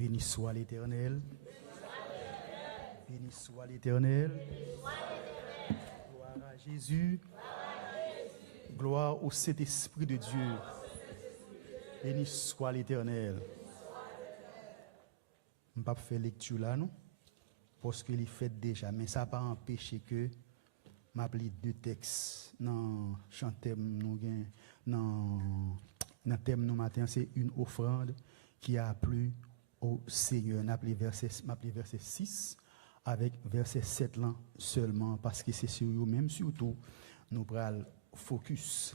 Béni soit l'Éternel. Béni soit l'Éternel. Gloire à Jésus. Gloire au Saint-Esprit de Dieu. Béni soit l'Éternel. Je ne vais pas faire lecture là, non? Parce que les fait déjà, mais ça n'a pas empêché que m'appeler deux textes dans chanthème nous dans thème nous matin, c'est une offrande qui a plu au Seigneur. M'appeler verset 6 avec verset 7 là seulement parce que c'est sur eux même surtout nous prenons focus.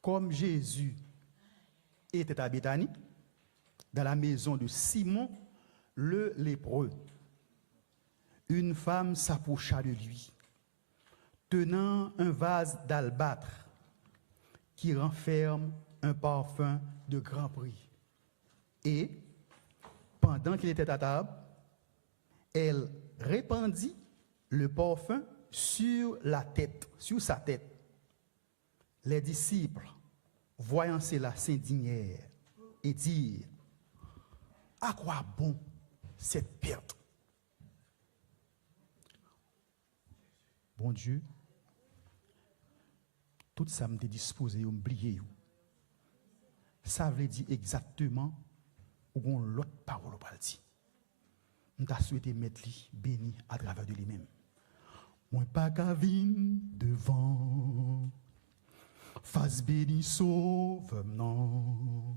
Comme Jésus était à Béthanie, dans la maison de Simon le lépreux, une femme s'approcha de lui, tenant un vase d'albâtre qui renferme un parfum de grand prix. Et, pendant qu'il était à table, elle répandit le parfum sur sa tête. Les disciples, voyant cela, s'indignèrent et dirent: à quoi bon cette perte? Bon Dieu, tout ça me disposé à oublier. Ça veut dire exactement où l'autre parole va dire. On t'a souhaité mettre lui béni à travers de lui-même. Moi pas Kavin devant, face béni sauve non.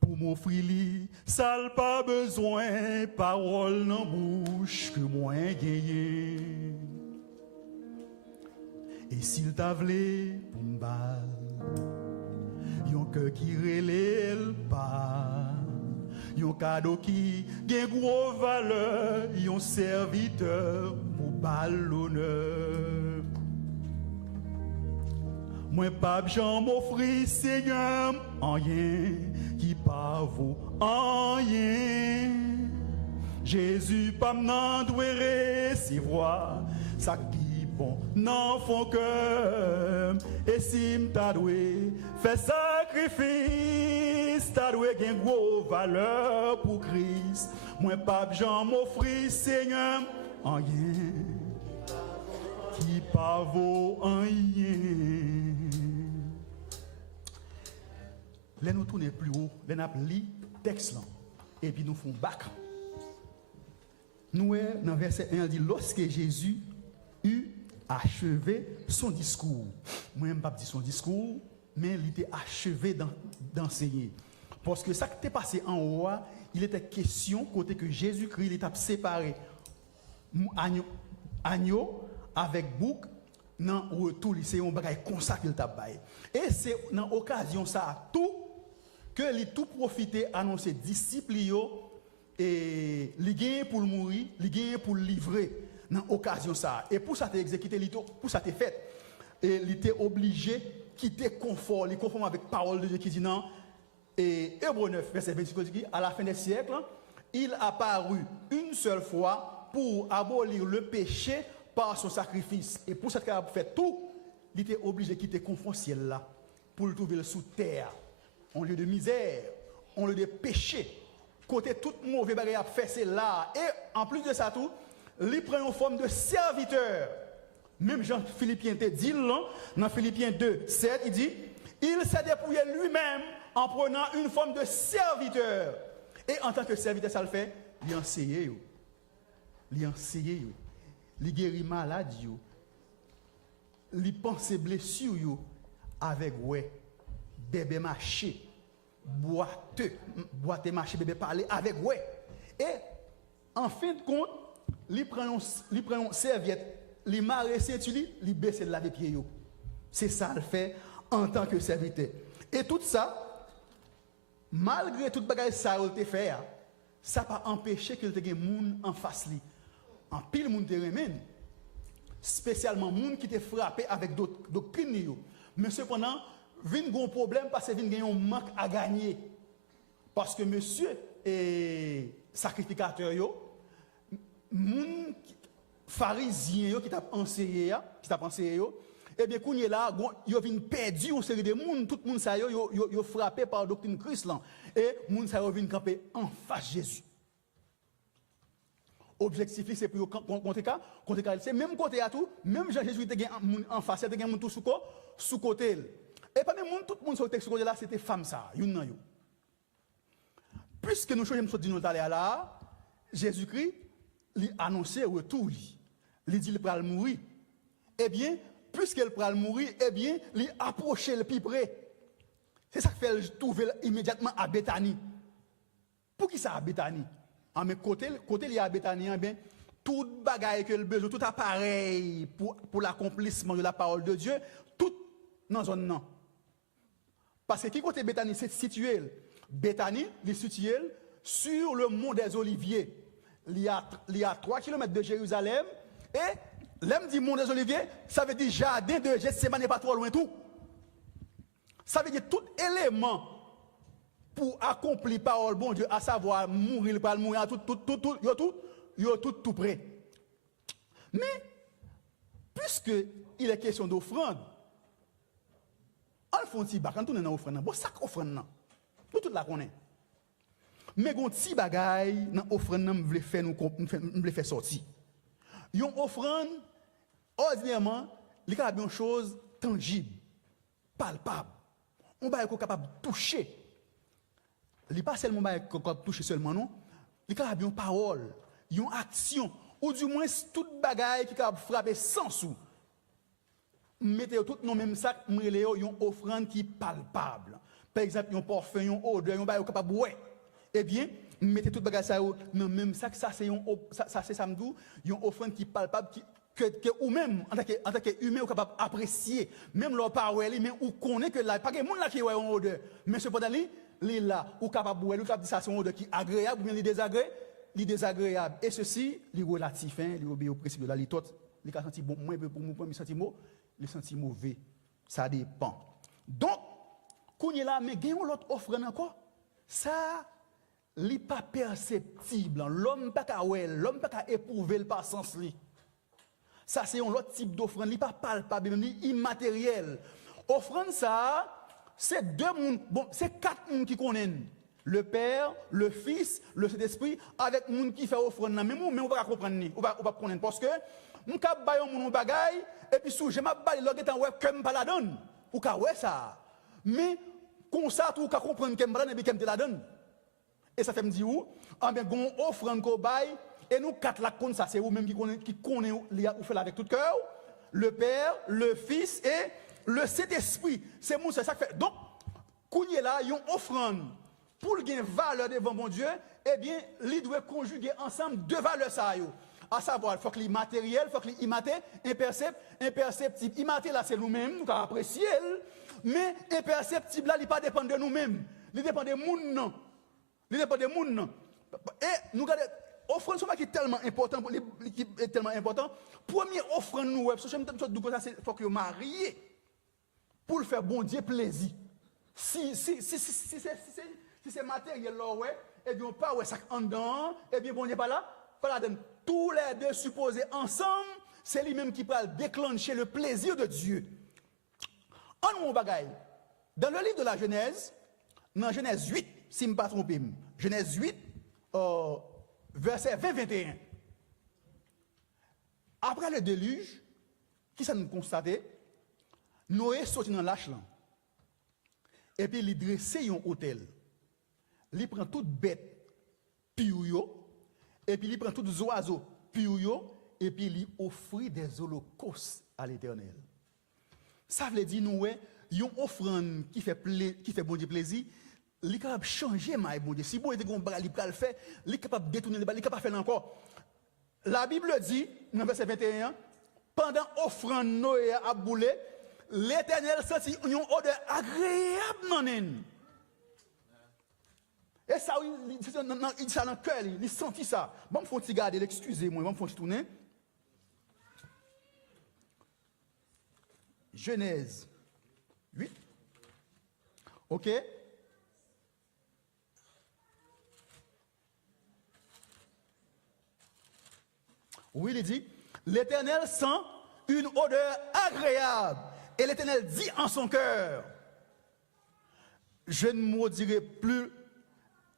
Pour m'offrir li, ça n'a pas besoin parole dans bouche que moi gagné. Et s'il t'a voulu pour m'bal, yon cœur qui relève pas, yon cadeau qui gen gros valeur, yon serviteur pour bal l'honneur. Moi pas Jean m'offrir Seigneur en rien qui pas vaut en rien. Jésus pas m'en doit recevoir ça qui bon non font cœur. Et si m'ta doué fait sacrifice, ta doué gen gros valeur pour Christ. Moi pas Jean m'offrir Seigneur en rien qui pas vaut en rien. Là nous tourner plus haut, là nous lit texte là et puis nous font bac. Nous dans verset 1 dit lorsque Jésus eut achevé son discours. Moi même pas dit son discours, mais il était achevé d'enseigner. Parce que ça qui était passé en haut, il était question côté que Jésus-Christ il était séparé agneau avec bouc dans retour c'est un bagage comme ça qu'il t'a baillé. Et c'est dans occasion ça tout que il tout profiter annoncer disciples et li gagner pour mourir, li gagner pour livrer dans occasion ça. Et pour ça t'es exécuté, pour ça t'es fait. Et il était obligé quitter confort, il conforme avec parole de Dieu qui dit non. Et Hébreux 9 verset 26 dit à la fin des siècles, il apparut une seule fois pour abolir le péché par son sacrifice. Et pour cette qu'il fait tout, il était obligé de quitter confort ciel là pour le trouver sous terre. En lieu de misère, en lieu de péché, côté tout mauvais bagage a fait c'est là. Et en plus de ça tout, il prend une forme de serviteur. Même Jean Philippiens te dit là, dans Philippiens 2, 7, il dit, il s'est dépouillé lui-même en prenant une forme de serviteur. Et en tant que serviteur, ça le fait, il enseigne, il guérit maladie, il pense blessures avec bébé marché, boiteux marché, bébé parler avec Et en fin de compte, il prend une serviette, il marre ceinture, il baisse le laver pied. C'est ça le fait en tant que serviteur. Et tout ça, malgré tout bagage ça il fait, ça n'a pas empêché qu'il y ait des gens en face lui. En pile monde te remène, spécialement monde qui te frappé avec doctrine. Mais cependant, vient un problème parce que vient un manque à gagner. Parce que monsieur est sacrificateur moun pharisien qui t'a enseigné Eh bien, quand il est là, il vient perdu une série de monde, tout le monde ça yo frappé par la doctrine Christ là. Et monde ça vient camper en face de Jésus. Objectif c'est pour contre c'est même côté à tout, même Jean Jésus était en face, il était tout sous côté. Et pas même tout le monde sur ce côté là, c'était femme ça, une nan yo. Puisque nous choisissons de dire là, Jésus-Christ lui annonçait retour lui. Il dit il va mourir. Eh bien, puisqu'il va mourir, eh bien, il approchait le plus près. C'est ça qui fait trouver immédiatement à Béthanie. Pour qui ça à Béthanie? En mais côté il y a Béthanie, eh bien, tout bagaille que le besoin, tout appareil pour l'accomplissement de la parole de Dieu, tout dans la zone non. Parce que qui côté Béthanie, c'est situé. Béthanie, est situé sur le mont des Oliviers. Il y a 3 km de Jérusalem. Et l'homme dit mont des Oliviers, ça veut dire jardin de Gethsémane n'est pas trop loin tout. Ça veut dire tout élément pour accomplir la parole bon Dieu, à savoir mourir, pas mourir, tout près. Mais, puisque il est question d'offrande, on fait un petit bac, on tourne dans l'offrande, bon, ça offrande, nous tout la connaît. Mais un petit bagay dans l'offrande, on veut faire sortir. Une offrande, ordinairement, il y a une chose tangible, palpable. On va être capable de toucher. Il n'est pas seulement capable de toucher seulement, non. Il est capable de une parole, une action, ou du moins tout bagaille qui est capable de frapper sans sou. Mettez tout dans le même sac, mettez une offrande qui est palpable. Par exemple, un parfum, une odeur, un bagaille capable de ouais. Eh bien, mettez tout bagaille ça dans le même sac, ça c'est samedi, une offrande qui est palpable, que ou même en tant qu'humain ou capable d'apprécier même leur parole mais ou connaît que là pas que monde là qui ouais une odeur mais cependant li là ou capable ou capable ça c'est une odeur qui agréable ou bien désagréable et ceci li relatif hein li obéit au principe de la litote li ka senti bon moi pour moi senti mot li senti mauvais ça dépend donc connait là mais gagne l'autre offrande encore ça li pas perceptible l'homme pas ka ouais l'homme pas ka éprouver le par sens li. Ça, c'est un autre type d'offrande, il n'est pas palpable, même immatériel. Offrande, ça, c'est deux mondes, bon, c'est 4 mondes qui connaissent. Le Père, le Fils, le Saint-Esprit, avec les gens qui font offrande. Mais on ne va pas comprendre, on va pas connaître. Parce que, on ne peut pas faire un bagage, et puis, si je ne vais pas faire un web comme pas la donne. Ou ka ouais ça. Mais, comme ça, tu peux comprendre que je et puis que la donne. Et ça fait me dire, ah bien, on offrande qu'on baille. Et nous, 4 là, comme ça, c'est vous-même qui connaissez, vous faites avec tout cœur, le Père, le Fils et le Saint-Esprit. C'est ça que fait. Donc, quand il est là, il y a une offrande pour gagner valeur devant mon Dieu, eh bien, il doit conjuguer ensemble 2 valeurs. À savoir, il faut que les matériels, il faut que les imperceptibles. Immatériel, là, c'est nous-mêmes, nous avons apprécié, mais imperceptible, là, il ne pas dépend de nous-mêmes. Il dépend des gens. Il dépend des gens. Et nous regardons. Offrande qui est tellement important, Première offrande nous, il faut que vous mariez pour le faire bon Dieu plaisir. Si c'est matériel là, ouais, et bien pas ouais ça en dedans, et bien bon Dieu pas là, tous les deux supposés ensemble, c'est lui-même qui peut déclencher le plaisir de Dieu. En mon bagaille, dans le livre de la Genèse, dans Genèse 8, si je ne me pas trompé, Genèse 8, verset 20-21. Après le déluge, qui ça nous constaté? Noé sorti dans l'arche là. Et puis il dresse un hôtel. Il prend toute bête pure et puis il prend tous les oiseaux pure et puis il offre des holocaustes à l'Éternel. Ça veut dire nous une offrande qui fait bon Dieu plaisir. Il est capable de changer, ma bon Dieu. Si bon Dieu il peut le faire, il est capable de détourner, il est capable de faire encore. La Bible dit, dans verset 21, pendant offrande Noé à bouler, l'Éternel sentit une odeur agréable dans l'âne. Et ça, il dit ça dans le cœur, il sentit ça. Bon, il faut garder, excusez-moi, il faut tourner. Genèse 8. OK? Oui, il dit, l'Éternel sent une odeur agréable. Et l'Éternel dit en son cœur, je ne maudirai plus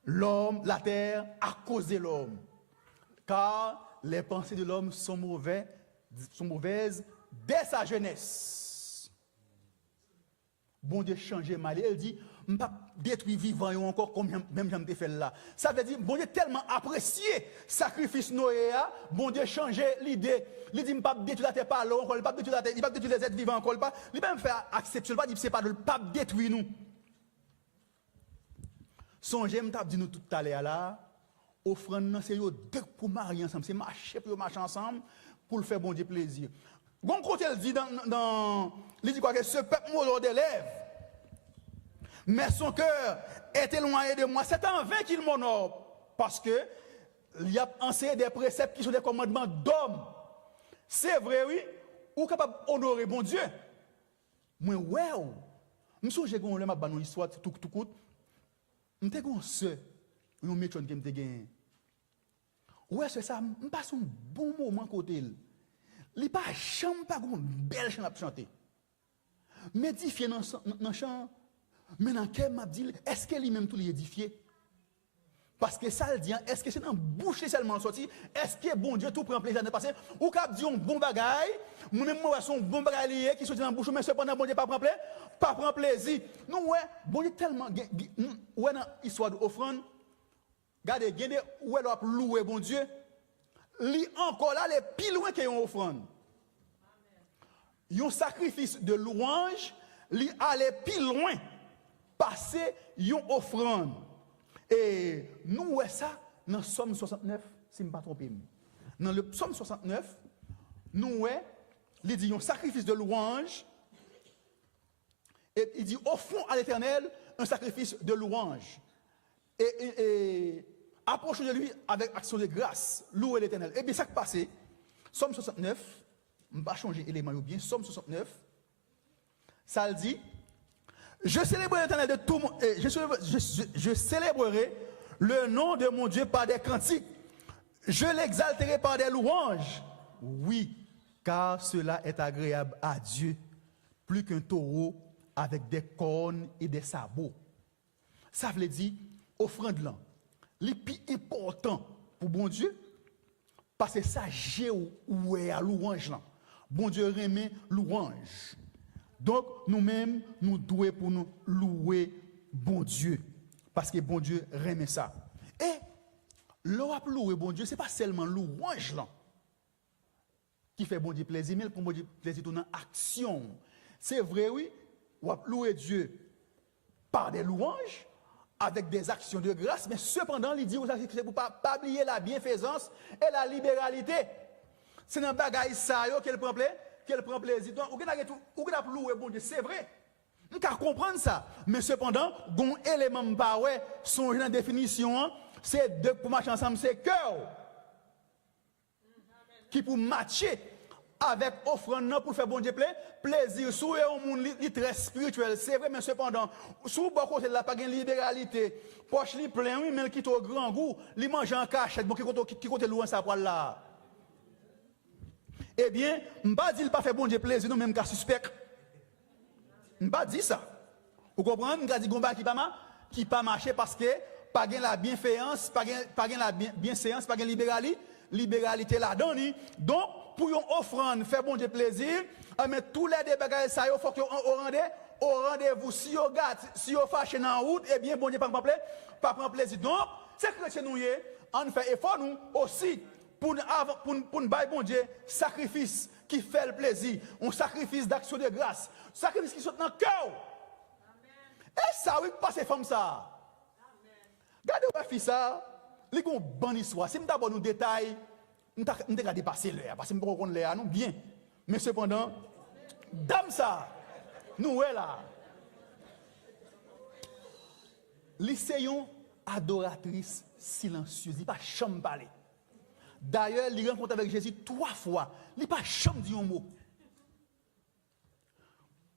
l'homme, la terre, à cause de l'homme. Car les pensées de l'homme sont mauvaises dès sa jeunesse. Bon Dieu change mal. Elle dit, je ne vais pas détruire vivant encore comme même j'en ai fait là. Ça veut dire, bon Dieu tellement apprécié sacrifice Noé, bon Dieu change l'idée. Il dit, je ne vais pas détruire la terre par l'eau, il ne va pas détruire la terre, il ne va pas détruire les êtres vivants encore pas. Il va même faire accepter, il va dire, c'est pas de ne pas détruire nous. Songez, je dit nous tout à l'heure là, offrande, c'est deux pour marier ensemble, c'est marcher pour marcher ensemble pour le faire bon Dieu plaisir. Bon côté, il dit il dit quoi que ce peuple m'aura des lèvres, mais son cœur est éloigné de moi. C'est en vain qu'il m'honore, parce que il y a enseigné des préceptes qui sont des commandements d'hommes. C'est vrai, oui, ou capable d'honorer bon Dieu. Moi, ouais, je suis sûr que je vais une histoire tout court. Je suis un seul, un méchant qui me gagné. Ouais, c'est ça, je passe un bon moment côté. Il n'est pas chambre, pas une belle chant à chanter. Mais édifié dans le chant, mais dans quel m'a dit, est-ce qu'elle lui-même tout l'édifié? Parce que ça le dit, est-ce que c'est dans la bouche seulement sorti? Est-ce que bon Dieu tout prend plaisir de passer? Ou cap dit un bon bagaille, moi-même moi son bon bagaille qui sorti dans la bouche, mais cependant bon Dieu pas prend plaisir. Nous ouais, bon Dieu tellement ouais dans histoire d'offrande. Regardez, regardez où elle a loué bon Dieu. Li encore là les plus loin que une offrande. Un sacrifice de louange, li aller plus loin, passer une offrande. Et nous ouais ça dans Somme 69, si je ne me trompe pas. Dans le Psaume 69, nous ouais, il dit un sacrifice de louange. Et il dit offrons à l'Éternel un sacrifice de louange. Et approchez de lui avec action de grâce, louez l'Éternel. Et bien ça qui passe, Somme 69, je ne vais pas changer l'élément bien, Somme 69, ça le dit, je célébrerai l'Éternel de tout mon, je célébrerai le nom de mon Dieu par des cantiques, je l'exalterai par des louanges. Oui, car cela est agréable à Dieu, plus qu'un taureau avec des cornes et des sabots. Ça veut dire, offrande là. Le plus important pour bon Dieu, parce que ça j'ai ou est à louange là. Bon Dieu remet louange. Donc nous-mêmes, nous devons pour nous louer bon Dieu. Parce que bon Dieu remet ça. Et l'on louer bon Dieu, ce n'est pas seulement louange là qui fait bon Dieu plaisir, mais pour bon Dieu plaisir tout dans action. C'est vrai, oui, on va louer Dieu par des louanges, avec des actions de grâce, mais cependant, il dit, c'est pour ne pas oublier la bienfaisance et la libéralité. C'est dans le bagage ça qu'elle prend plaisir. Donc, vous avez loué bon Dieu, c'est vrai. Vous pouvez comprendre ça. Mais cependant, un élément pas ouais, son définition, c'est deux pour marcher ensemble, c'est cœur. Qui pour matcher avec offrande pour faire bon Dieu plaisir. Sous un monde très spirituel, c'est vrai, mais cependant, sous bon côté là, pas de libéralité, poche li plein, oui, mais qui est au grand goût, li mange en cachette, bon, qui côté loin ça poil là. Eh bien, je ne pas dire pas faire bon Dieu plaisir, nous même qu'à suspect. Je ne pas dire ça. Vous comprenez? Je dis qui pas marcher parce que pas gain la bienfaisance, pas gain la bienséance, pas gain libéralité là-dedans. Donc, pour une offrande, faire bon Dieu plaisir, mais tous les débats, ça, il faut que au rendez-vous. Si vous gâte, si vous fâchez dans la route, eh bien, bon Dieu pas prendre plaisir. Donc, c'est chrétien nous, on fait effort nous aussi pour nous bailler bon Dieu, sacrifice qui fait le plaisir, un sacrifice d'action de grâce, sacrifice qui saute dans le cœur. Et ça, oui, pas ces femmes ça. Regardez, on fait ça, il y a une bonne histoire. Si nous avons nos détails, nous avons dépassé l'air, parce que nous ne pouvons pas l'air, nous bien. Mais cependant, dame ça, nous est là. Lycéon adoratrice silencieuse, il n'est pas chambre parler. D'ailleurs, il rencontre avec Jésus 3 fois, il n'est pas chambre dit un mot.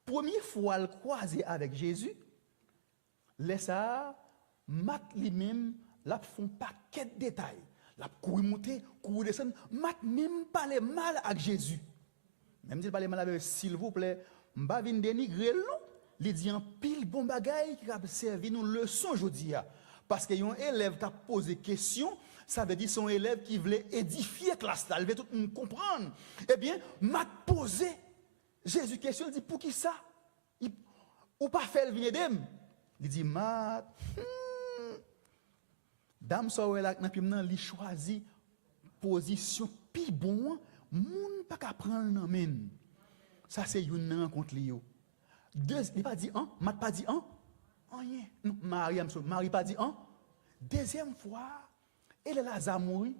Première fois, il croisé avec Jésus, laisse ça, mat lui-même, là, font paquet de détails. La courir monter, courir descendre, mat même parler mal avec Jésus. Même dit parler mal avec s'il vous plaît, m'pa vinn dénigrer non. Il dit en pile bon bagay qui a servi nous leçon aujourd'hui parce que un élève t'a posé question, ça veut dire son élève qui voulait édifier classe là, il veut tout le monde comprendre. Eh bien, m'a posé Jésus question, il dit pour qui ça? Ou pas faire venir d'em. Il dit mat dame so là nan pi nan li choisi position pi bon, moun pas ka prendre nan men. Ça c'est une rencontre li yo. Deux, il pas dit mat pas dit rien. Non, Marie pas dit Deuxième fois, et le Lazare mouri.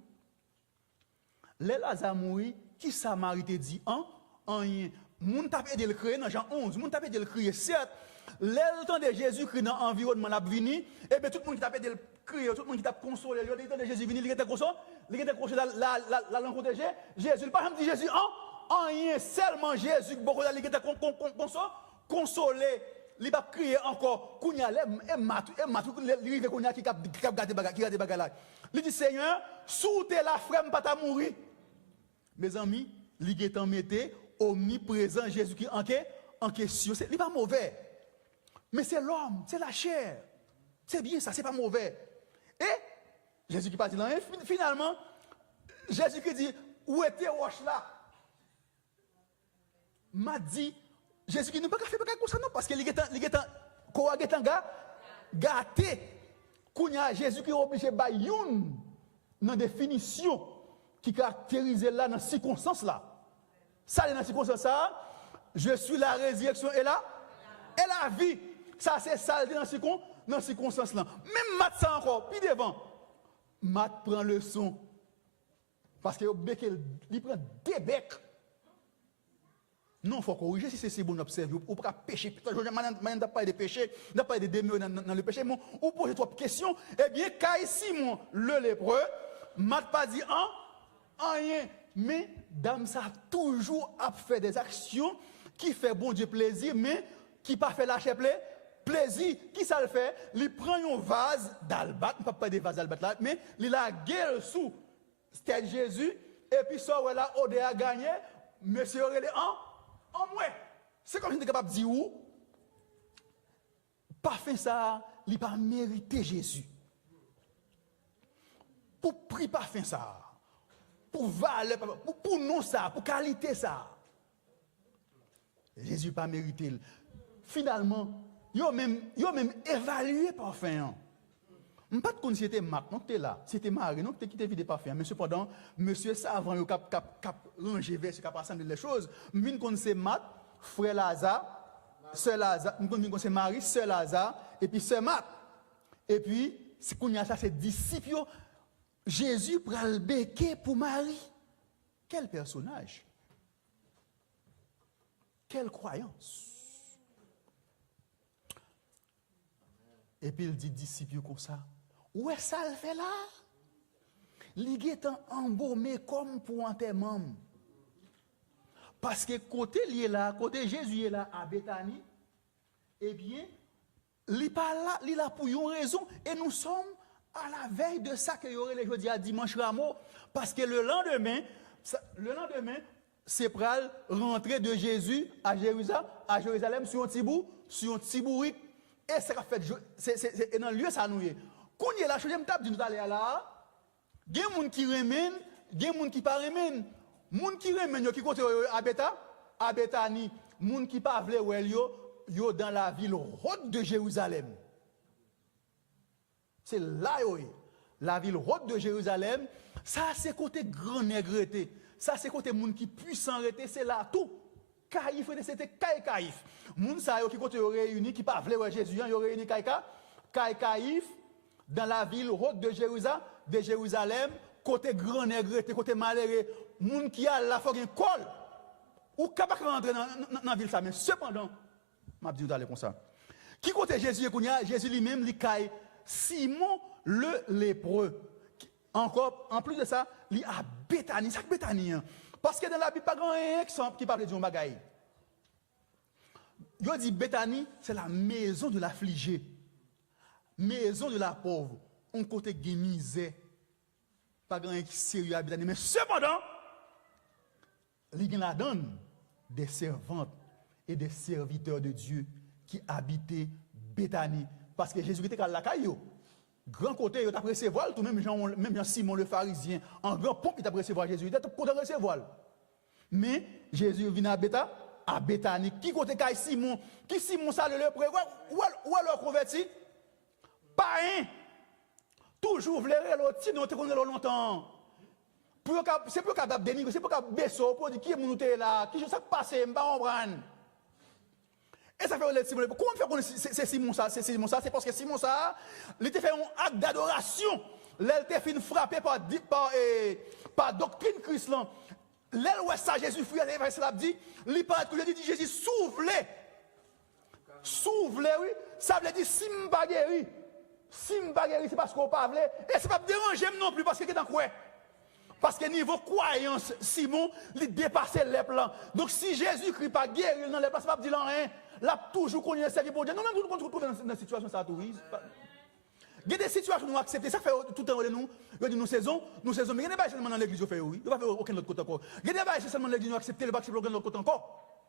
Le Lazare mouri, qui ça Marie te dit rien. Moun t'a aidé le crier dans Jean 11, moun t'a aidé le crier certes. Le temps de Jésus crie dans l'environnement l'a vini, et bien tout le monde qui t'a aidé le crier, tout le monde qui t'a consolé, le temps de Jésus vini, il était consolé, la langue protégée. Jésus, pas dit Jésus rien, seulement Jésus beaucoup il était consolé. Il va crier encore, kounya et matou, il rive kounya qui cap garder bagay là. Il dit Seigneur, sous tes la frère pas ta mourir. Mes amis, il est en metté omniprésent Jésus qui en question, c'est pas mauvais. Mais c'est l'homme, c'est la chair. C'est bien ça, c'est pas mauvais. Et Jésus qui partit là, finalement Jésus qui dit où était roche là? M'a dit Jésus qui ne peut pas faire comme ça non parce que il est gâté. Kounya Jésus qui est obligé ba youn dans définition qui caractérise là dans circonstance là. Ça dans circonstance ça, je suis la résurrection et la vie. Ça c'est ça dans circonstance là. Même mat ça encore, puis devant. Mat prend le son parce que il prend des becs. Non, il faut corriger si c'est bon d'observer. Ou pas pécher. Je ne pas de péché, je ne pas de démons dans le péché. Ou poser trois questions. Eh bien, Caï Simon, le lépreux, m'a pas dit rien. Mais dame, ça a toujours fait des actions qui fait bon Dieu plaisir, mais qui pas fait lâcher plaisir. Qui ça le fait? Il prend un vase d'albâtre, pas des vases d'albâtre là, mais il a guerre sous c'était Jésus, et puis ça, là, Odé a gagné, monsieur Aurélé en moins. C'est comme si on est capable de dire où? Pas fait ça, il n'a pas mérité Jésus. Pour prix, pas fait ça. Pour valeur, pour non ça, pour qualité ça. Jésus n'a pas mérité. Finalement, il a même évalué parfum. Je ne sais pas si c'était Marc, non, tu es là. C'était Marie, non, tu quitté vide parfum. Mais cependant, monsieur savant, il a rangé vers ce qui a passé les choses. Je ne sais pas Marc, frère Lazare, sœur Lazare, je sais Marie, sœur Lazare, et puis sœur Marc. Et puis, c'est qu'on y a ça, c'est disciples. Jésus prend le béquet pour Marie. Quel personnage? Quelle croyance? Et puis il dit disciples comme ça. Où est ça le fait là? Il est embaumé comme pour enterrement. Parce que côté lié là, côté Jésus est là à Bethanie, eh bien, il n'est pas là, il est là pour une raison. Et nous sommes à la veille de ça que y aurait les jeudi à dimanche rameau. Parce que le lendemain, c'est pour rentrer de Jésus à Jérusalem sur un petit bourrique. Et ça fait, c'est dans le lieu ça nous est. Quand il y a la chose, je me dit nous aller là, il y a des gens qui remènent, il y a des gens qui ne remènent pas. Les gens qui remènent, qui côté à Bethanie, les gens qui ne pas yo dans la ville haute de Jérusalem. C'est là la ville haute de Jérusalem. Ça c'est côté grand négreté. Ça c'est côté gens qui puissant arrêter, c'est là tout. Caïf, c'était Caïf. Moun sa yo qui côté réuni qui pas vle Jésus, yo réuni Caïf dans la ville haute de Jérusalem, côté grand négreté, côté malheureux, moun qui a la faut gen col ou capable rentrer dans la ville ça mais cependant m'a dit d'aller comme ça. Qui côté Jésus Jésus lui-même li caille Simon le lépreux. Encore en plus de ça, il a Bethanie, ça Bethanie. Parce que dans la Bible pas grand exemple qui parle de un bagaille. Il dit Bethanie, c'est la maison de l'affligé. Maison de la pauvre. On côté de misère. Pas grand qui sérieux à Bethanie. Mais cependant, il y a la donne. des servantes et des serviteurs de Dieu qui habitaient Béthanie. Parce que Jésus était à la caillou. Grand côté, il a recevoir, tout même Jean Simon le pharisien, en grand pompe, il a recevoir Jésus. Il était content de recevoir. Mais Jésus vient à Béthanie. Qui côté Caille Simon? Qui Simon ça le prêt? Où alors converti? Pas un. Toujours vouloir l'autre, sinon tu connais longtemps. C'est pour capable de dénigrer, c'est pour capable de baisser, pour dire qui est mon là, qui ça passe, je ne pas comprendre. Et ça fait le Simon. Comment faire connaître c'est Simon ça? C'est Simon ça, c'est parce que Simon ça, il a fait un acte d'adoration. Il a été frappé par doctrine chrétienne. Là où ça Jésus fouille, il a dit, il parle que dit Jésus soufflez. Soufflez, oui, ça veut dire simba guéri. Simba guéri, c'est parce qu'on parle. Et c'est pas déranger non plus parce que c'est dans quoi? Parce que niveau croyance, Simon, il dépasse les plans. Donc si Jésus-Christ pas guéri dans les plans, c'est pas dire rien. Là, toujours qu'on est servi pour Dieu. Nous-mêmes, nous nous retrouvons dans une situation, ça tourise. Il y a des situations où nous acceptons. Ça fait tout le temps de nous. Il y a nous saisons. Mais il y a des choses seulement dans l'église, fait oui. Il ne va pas faire aucun autre côté encore. Il y a des choses seulement dans l'église, nous acceptons. Il ne va pas accepter aucun autre côté encore.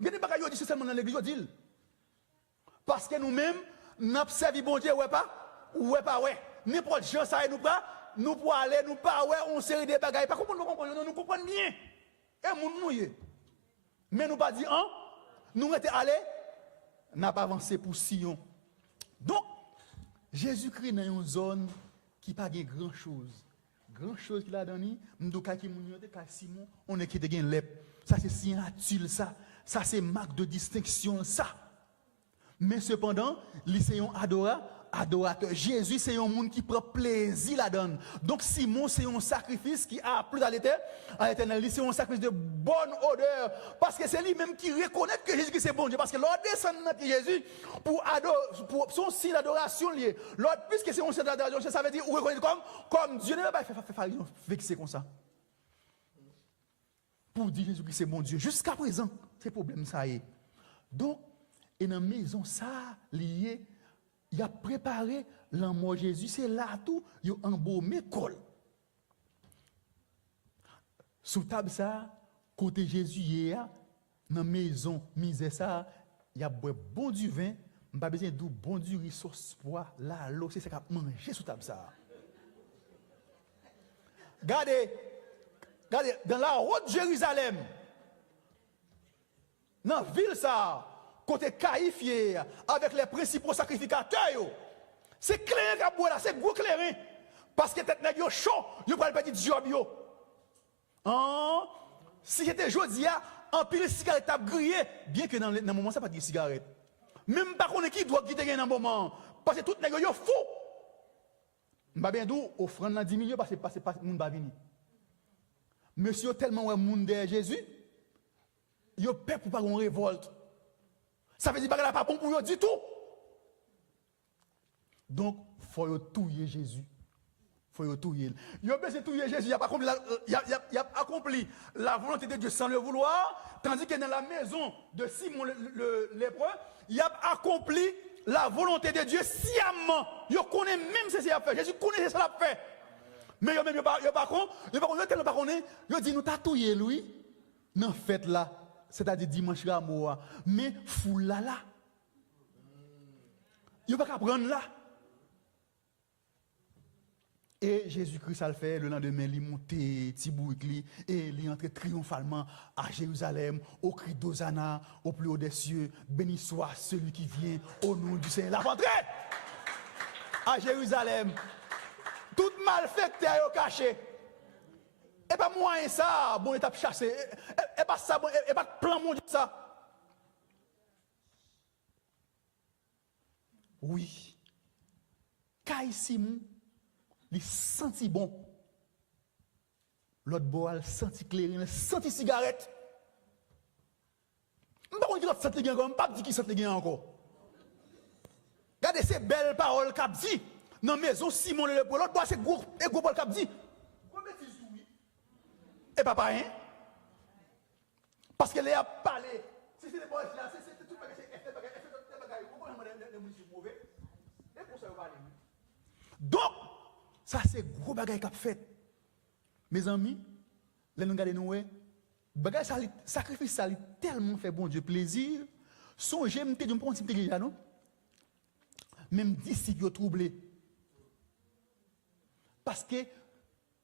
Il y a des choses qui sont seulement dans l'église, dit. Parce que nous-mêmes, nous avons servi bon Dieu, ouais pas. N'importe qui, ça nous pas. Nous pour aller, nous pas, ouais, on série des bagailles. Pas comprendre, nous comprenons bien. Et nous, mais nous pas dit, hein, nous étions allés, n'a pas avancé pour Sion. Donc, Jésus-Christ dans une zone qui n'a pas grand chose. Grand chose qu'il a donné, nous Simon, on est qui te gagne l'ép. Ça c'est signature ça. Ça c'est marque de distinction ça. Mais cependant, lycéen adorateur. Jésus, c'est un monde qui prend plaisir là-dedans. Donc, Simon, c'est un sacrifice qui a plu à l'éternel. C'est un sacrifice de bonne odeur. Parce que c'est lui-même qui reconnaît que Jésus c'est bon Dieu. Parce que l'autre descend de Jésus pour son signe d'adoration lié. L'autre, puisque c'est un signe d'adoration, ça veut dire ou reconnaître comme Dieu ne va pas faire vexer comme ça. Pour dire Jésus que c'est bon Dieu. Jusqu'à présent, c'est problème ça y est. Donc, et dans la maison, ça, lié. Il a préparé l'amour de Jésus, c'est là tout, il a embaumé col. Sous table ça, côté Jésus hier, dans la maison, mise ça, il y a bon du vin, pas besoin de bon du riz sauce pois, là l'eau, c'est ça qu'a manger sous table ça. Regardez, dans la route de Jérusalem, dans la ville ça, côté caïfié, avec les principaux sacrificateurs, c'est clair qu'à boire là, c'est gros clair. Parce que tête nèg yo chaud, yo pas le petit job yo. Si c'était jodi en pile cigarette a grillé, bien que dans le moment ça pas de cigarette. Même pas connait qui doit quitter dans moment parce que tout nèg yo fou. M'pa bien dou offrande dans 10 millions parce que pas moun pas venir. Monsieur tellement ouais moun derrière Jésus, yo peur pour pas une révolte. Ça veut dire que la pas bon pour eux du tout. Donc, il faut tuer Jésus. Il faut tuer. Il a besoin de tuer Jésus. Il a accompli la volonté de Dieu sans le vouloir. Tandis que dans la maison de Simon le lépreux, il a accompli la volonté de Dieu sciemment. Il connaît même ce qu'il a fait. Jésus connaît ce qu'il a fait. Mais il n'a pas connu. Il dit nous tatouiller lui. Non, faites là. C'est-à-dire dimanche Rameau, mais foule là. Il ne va pas prendre là. Et Jésus-Christ, ça le fait, le lendemain, il monte, et il entre triomphalement à Jérusalem, au cri d'Hosanna, au plus haut des cieux, béni soit celui qui vient au nom du Seigneur. La rentrée à Jérusalem, tout malfaiteur est caché. Et pas moyen ça, bon étape chassé. Et pas ça, et pas plan mon Dieu ça. Oui. Kai Simon, il senti bon. L'autre boal senti clair, il senti cigarette. Je ne sais pas si l'autre senti bien comme pas dit qui senti bien encore. Regardez ces belles paroles qu'a dit dans la maison Simon le lépreux. L'autre boal c'est gros parole qu'a dit. Et pas rien. Parce qu'elle a parlé. Si c'est les boys là, c'est tout le bagage. Pourquoi les musiciens mauvais? Et pour ça, vous parlez. Donc, ça c'est gros bagage qu'a fait. Mes amis, là nous regardons nous, bagage ça sacrifice ça tellement fait bon Dieu plaisir. Songez me dit un petit déjà non. Même disciples troublés. Parce que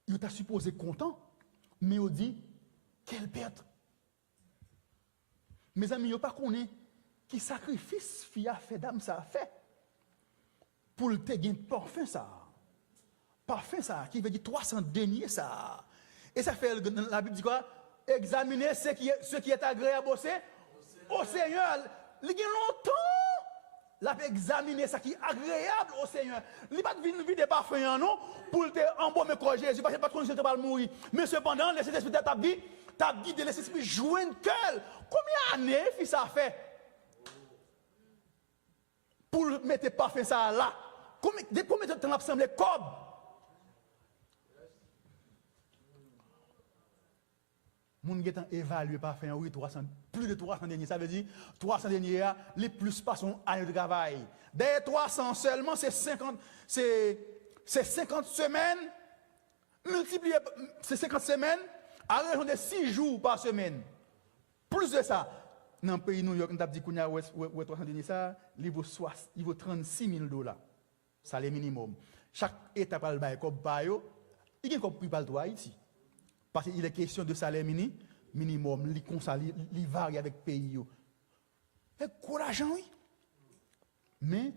il t'a supposé content, mais il dit quelle perte. Mes amis, yo pas connaît qui sacrifice fille a fait dame ça a fait pour le te gain parfum ça. Parfum ça qui veut dire 300 deniers ça. Et ça fait la Bible dit quoi? Examiner ce qui est agréable au Seigneur. Il y a longtemps l'a examiner ce qui est agréable au Seigneur. Il pas venir vide parfum non pour te embaumer corps Jésus parce que pas connaître pas mourir. Mais cependant le Saint-Esprit t'a dit de laisser l'esprit joindre cœur. Combien d'années fils ça fait pour mettre parfum ça là? Combien de temps a semblé comme moun getan évalué parfum oui 300 plus de 300 deniers ça veut dire 300 deniers les plus pas son année de travail. Des 300 seulement c'est 50 semaines multiplié c'est 50 semaines à raison de 6 jours par semaine. Plus de ça dans le pays New York on t'a dit kounya ouais 300 deniers ça il vaut $36,000. Ça le minimum. Chaque étape al bail comme pa yo, il gen comme prix pas le droit ici. Parce qu'il est question de salaire minimum, li comme ça li varie avec pays yo. Et courageant oui. Mais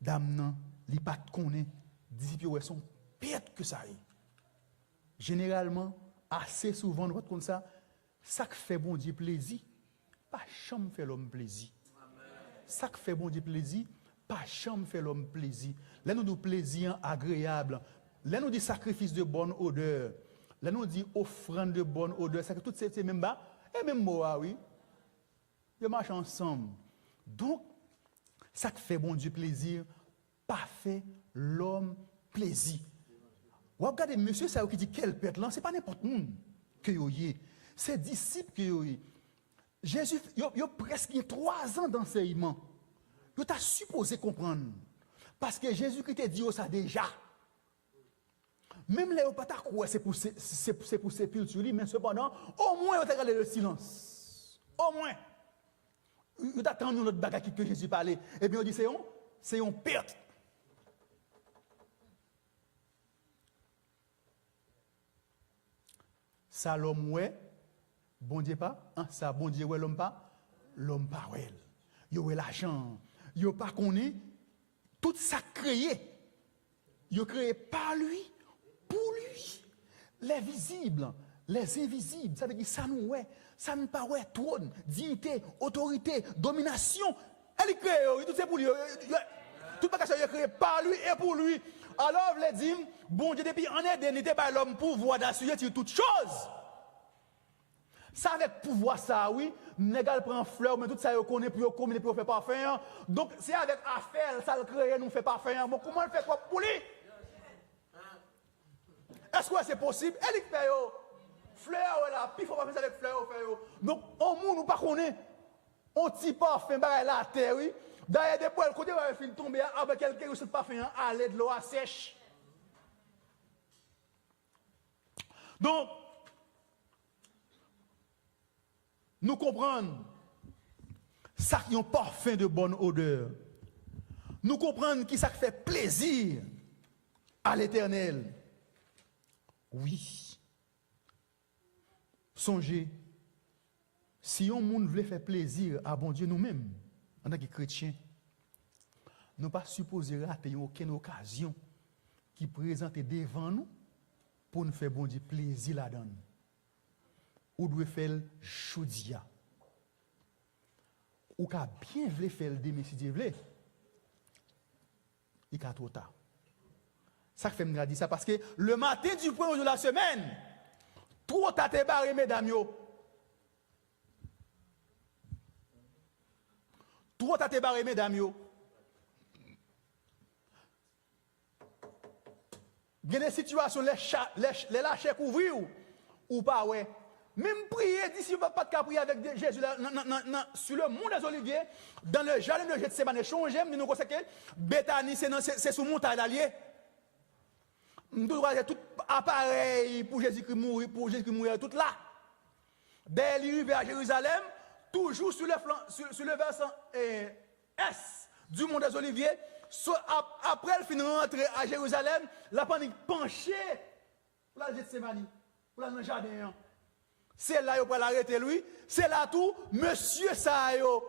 dame nan, li pas connaît disciples sont pire que ça. Généralement, assez souvent nous comme ça qui fait bon Dieu plaisir, pas chambre fait l'homme plaisir. Ça qui fait bon Dieu plaisir, pas chambre fait l'homme plaisir. Là nous plaisir agréable. Là nous dit sacrifice de bonne odeur. Là nous dit offrande de bonne odeur. Ça que toutes ces mêmes bas et même mot oui. Ils marchent ensemble. Donc ça qui fait bon Dieu plaisir, pas fait l'homme plaisir. Vous regardez monsieur ça qui dit quelle pète là, c'est pas n'importe qui que yo yé. C'est disciples que yo yé. Jésus yo presque 3 ans d'enseignement. Yo t'a supposé comprendre. Parce que Jésus-Christ a dit ça déjà. Même les pas quoi c'est pour sépulture mais cependant au moins on t'a gardé le silence. Au moins on t'attend notre bagage que Jésus parlait et bien on dit c'est une perte. Ça l'homme ouais bon Dieu pas ça bon Dieu ouais l'homme pas ouais. Yo ouais l'argent, yo pas connaît tout ça créé. Yo créé par lui. Pour lui, les visibles, les invisibles, ça veut dire ça nous ouais, ça nous pas ouais, trône, dignité, autorité, domination, elle est créée, tout c'est pour lui, tout bagage est créé par lui et pour lui. Alors, vous dit, bon Dieu, depuis en éternité, par l'homme pouvoir d'assurer sur toutes choses. Ça avec pouvoir ça, oui, négal prend fleur, mais tout ça, il connaît pour communiquer pour faire parfum. Donc, c'est avec affaire, ça le crée, nous fait parfum. Bon, comment le fait quoi pour lui? Est-ce que c'est possible? Elle fait fleur là, puis il faut pas faire avec fleur. Donc, on ne nous pas connaît. On tire parfum par la terre, oui. D'ailleurs, des poils, côté va fin tomber avec quelqu'un qui parfum à l'aide de l'eau sèche. Donc, nous comprenons ça qui est un parfum de bonne odeur. Nous comprenons qui ça fait plaisir à l'Éternel. Oui. Songez, si on monde voulait faire plaisir à bon Dieu nous-mêmes, en tant que chrétiens, nous ne pas supposés rater aucune occasion qui présente devant nous pour nous faire bon Dieu plaisir là-dedans. Ou doit faire le choudia. Ou qu'a bien voulu faire le demain si Dieu veut. Il a trop tard. Ça fait me dire ça parce que le matin du premier jour de la semaine, trop tard t'es barré mesdames yo. Trop tard t'es barré mesdames yo. Il y a des situations les lâcher couvrir ou pas ouais. Même prier d'ici pas de cas prier avec Jésus là, sur le mont des Oliviers, dans le jardin de Gethsemane, changer, nous connaissons que Bethanie c'est sous montagne d'Allier. Nous avons tout appareil pour Jésus-Christ mourir, tout là. Dès l'arrivée à Jérusalem, toujours sur le versant est du mont des Oliviers, après elle finit rentrer à Jérusalem, la panique penchée pour la Gethsémani, pour la dans le jardin. C'est là pour l'arrêter lui, c'est là tout, monsieur Sayo.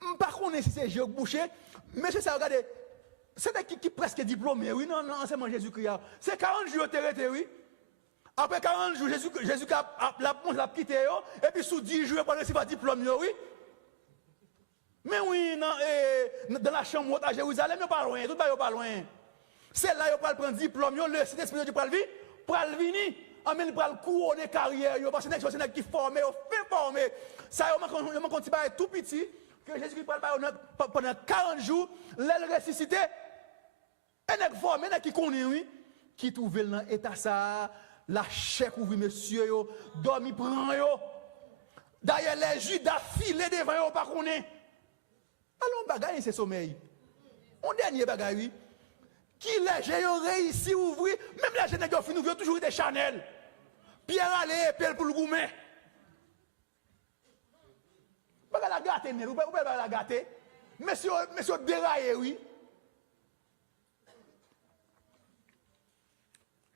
Je ne sais pas si c'est Jacques Boucher, monsieur Sayo, regardez, c'est qui presque diplômé, oui, non, enseignement Jésus-Christ. C'est 40 jours de retraité, oui. Après 40 jours, Jésus l'a quitté, et puis sous 10 jours, il n'a pas reçu diplôme, oui. Mais oui, dans la chambre à Jérusalem, il pas loin, tout n'est pas loin. C'est là qu'il va prendre diplôme, le Saint-Esprit du Palvi, pour le venir, il va couronner carrière, parce que c'est un qui formé, fait former. Ça, il m'a continué tout petit, que Jésus parle pendant 40 jours, l'aile ressuscité, et il formé, qui connaît, oui, qui trouve dans l'état ça, la chair couvre monsieur, dormi prend, d'ailleurs, les Juifs d'affilée devant, pas connaît. Allons bagaille c'est sommeil. On dernier bagaille oui. Qui les j'ai réussi à ouvrir, même les jeunes qui ont fini ouvrir toujours des Chanel. Pierre allez pelle pour le gourmet. Pas la gâter ou pas la gâter. Monsieur déraillé oui.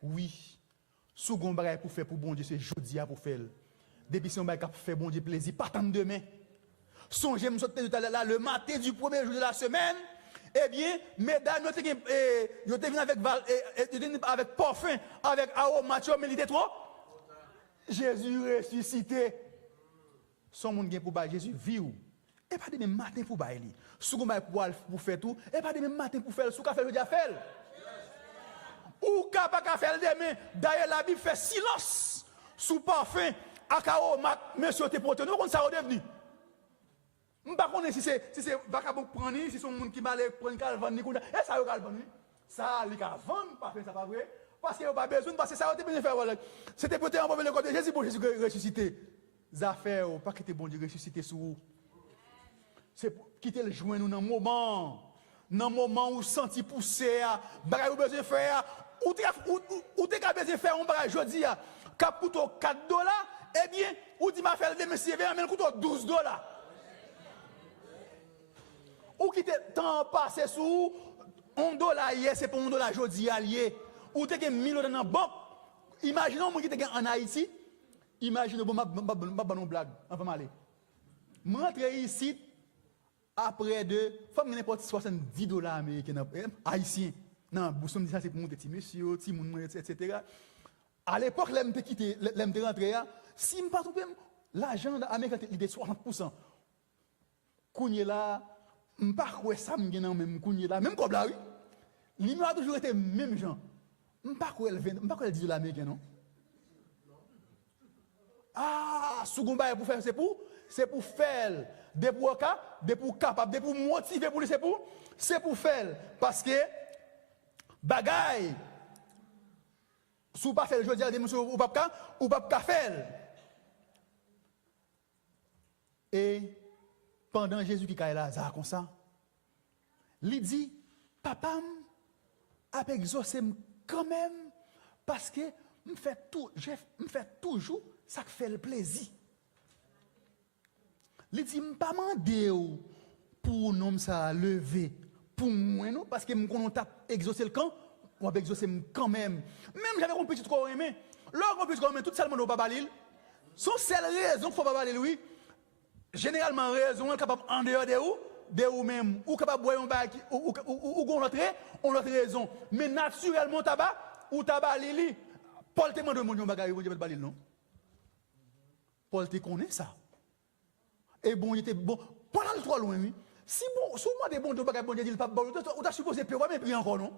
Oui. Second bagaille pour faire pour bon Dieu c'est jeudi pour faire. Depuis si on bagaille pour faire bon Dieu plaisir, pas tant demain. Songez, je tout à l'heure, le matin du premier jour de la semaine, eh bien, mesdames, nous sommes avec parfum, avec aromatique, mais il était trop. Jésus ressuscité. Son monde qui pour bailler Jésus vit. Et pas de même matin pour bailler. Si vous pour faire tout, et pas de même matin pour faire, si vous faire le dia faire. Ou capable de faire demain. D'ailleurs, la Bible fait silence sous parfum, à aromatique, monsieur te porte. Nous, on ça devenu. Je ne sais pas si c'est vacabon prendre, si c'est un monde qui va aller prendre une calvane, et ça va vendre. Ça, il va vendre, parce que ça pas vrai. Parce qu'il n'y a pas besoin, parce que ça va te faire. C'était pour te envoyer le côté Jésus pour Jésus ressusciter. Affaires, pas quitter bon Dieu ressusciter sur vous. C'est pour quitter le joint nous dans le moment où senti pousser, bagay ou besoin faire, ou t'es besoin faire un bagay jodi, cap coûte $4, eh bien, ou dit m'a fait le monsieur, mais coûte $12. Ou qui te temps passé sous $1 hier, c'est pour $1 jodi allié. Ou te gen 1000 dans la banque. Imaginons moi qui te gen en Haïti. Imaginez bon ma blague, on va m'aller. M'entrer ici après de femme n'importe $70 américains haïtien. Non, vous me dit ça c'est pour monter petit monsieur, petit moun etc. À l'époque l'aime te quitter, l'aime te rentrer si me pas tromper l'argent américain il était 60%. Kounye là m'pas quoi ça m'gen même kounye là même comme là oui. Il m'a toujours été même gens. M'pas quoi elle dit l'américain non. Ah, second bail pour faire c'est pour faire des pour capable des pour motiver pour c'est pour faire parce que bagaille sous pas faire jodi à monsieur ou pas faire. Et pendant Jésus qui caille Lazare comme ça, il dit papa a exaucé quand même parce que me fait toujours ça fait le plaisir. Il dit pas demander pour nous ça lever pour moi non parce que on t'a exaucé le camp, on va exaucer quand même. Même j'avais un petit trop aimé. Lorsqu'on peut quand même tout seulement au Babalil. Son seule raison faut Babalil oui. Généralement raison est capable en dehors de ou même ou capable boire un bac ou on l'autre raison. Mais naturellement tabac ou tabac lili Paul te demande mon bagay bon Dieu balil non. Paul te connaît ça. Et bon il était bon pendant le trop loin oui. Si bon souvent des bons Dieu bagay bon Dieu dit pas bon ou t'a supposé payer mais payer encore non.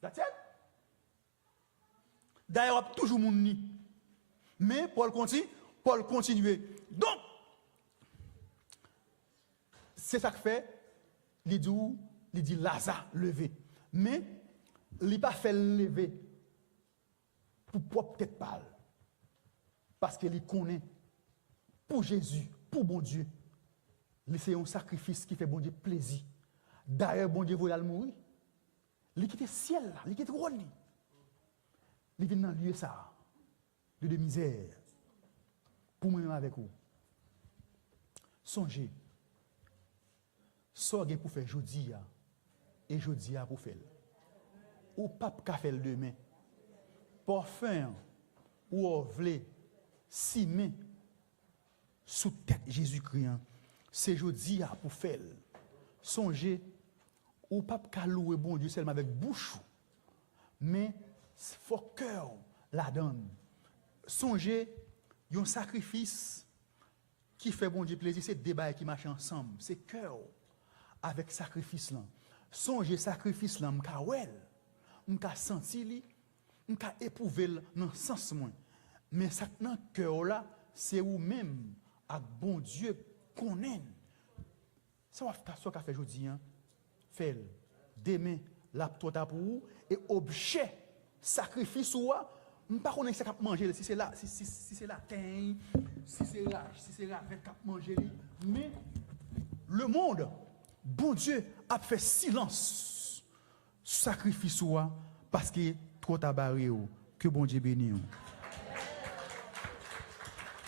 That's it. D'ailleurs toujours mon ni. Mais Paul continue. Donc c'est ça que fait il dit Lazare lever. Mais il pas fait lever pour propre tête pâle. Parce qu'il connaît pour Jésus, pour bon Dieu. C'est un sacrifice qui fait bon Dieu plaisir. D'ailleurs, bon Dieu voulait mourir. Il quitte le ciel là, il quitte le rôle. Il vient dans le lieu ça, lieu de misère. pour moi-même avec vous. Songez, sorgez pour faire jeudi et jeudi pour faire. Ou pas qu'à faire demain. Parfum ou vle si main sous tête Jésus-Christ. C'est jeudi pour faire. Songez, ou pas qu'à louer bon Dieu seulement avec bouche, mais faut cœur la donne. Songez, un sacrifice qui fait bon Dieu plaisir, c'est débat qui marche ensemble. C'est cœur avec sacrifice là. Songez sacrifice là, m'ka wel, m'ka senti li, m'ka éprouver dans le sens moins. Mais ça dans cœur là, c'est ou même avec bon Dieu connaît. Ça va faire fait aujourd'hui fait demain la tota pour vous et objet sacrifice ou pas connaître ça qu'a manger si c'est là si c'est la teint si c'est là avec qu'a manger mais le monde bon Dieu a fait silence sacrifice ou parce que trop tabaré que bon Dieu bénisse.